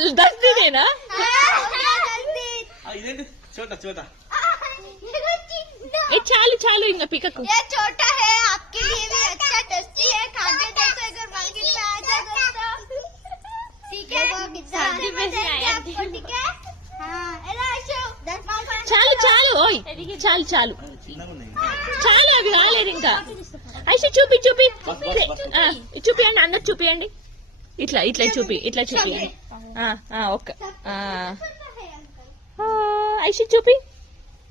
10 दिन है ना। छोटा छोटा ये चालू चालू इंगा पिकक ये छोटा है, आपके लिए भी अच्छा टेस्टी है, खाते देखो अगर मार्केट में आ जाए दोस्तों, ठीक है? शादी में से आया आपको, ठीक है? हाँ, एला आशु, 10 चालू चालू ओय चालू चालू చాలు అవి రాలేదు ఇంకా అయితే చూపి చూపి చూపియండి అందరు చూపియండి ఇట్లా ఇట్లా చూపి ఇట్లా చూపియండి ఓకే ఐషి చూపి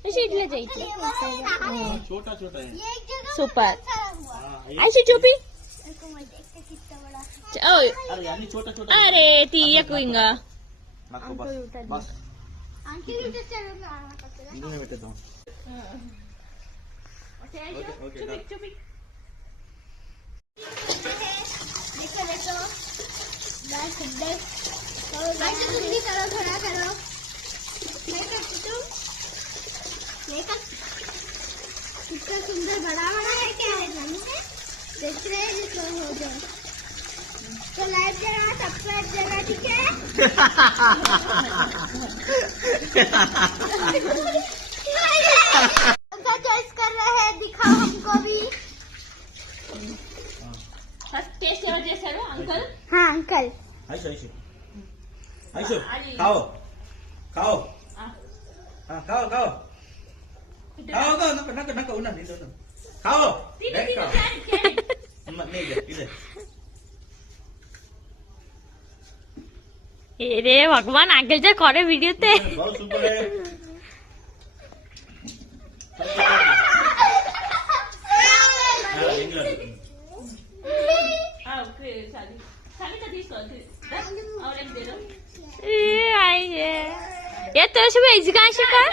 ఐషి ఇట్లా చేయి छोटा छोटा है సూపర్ ఐషి చూపి अरे यानी छोटा छोटा అరే తీయకు ఇంకా నాకు బస్ బస్ आंटी भी चलो ఇందులో పెట్టేద్దాం ओके చూపి చూపి देखो देखो बस देख ऐसे जल्दी करो, थोड़ा करो, नहीं करती तुम, नहीं कर, कितना सुंदर बड़ा बड़ा है, क्या है नानी है, देख रहे हैं जिसको हो जाए तो लाइक देना, सब्सक्राइब देना, ठीक है? उनका चॉइस कर रहे हैं, दिखाओ हमको भी। ఫస్ట్ టేస్ట్ ఎవరు చేశారు అంకుల్ हाँ अंकल ఐషు ఐషు ఐషు खाओ खाओ हाँ खाओ खाओ खाओ खाओ नक नक नक उन्ना नहीं दोनों खाओ बैठ खाओ नहीं इधर इधर रे भगवान आगे जा करे वीडियो ते बहुत सुपर है हाँ इंग्लैंड ये तो वेज का शिकार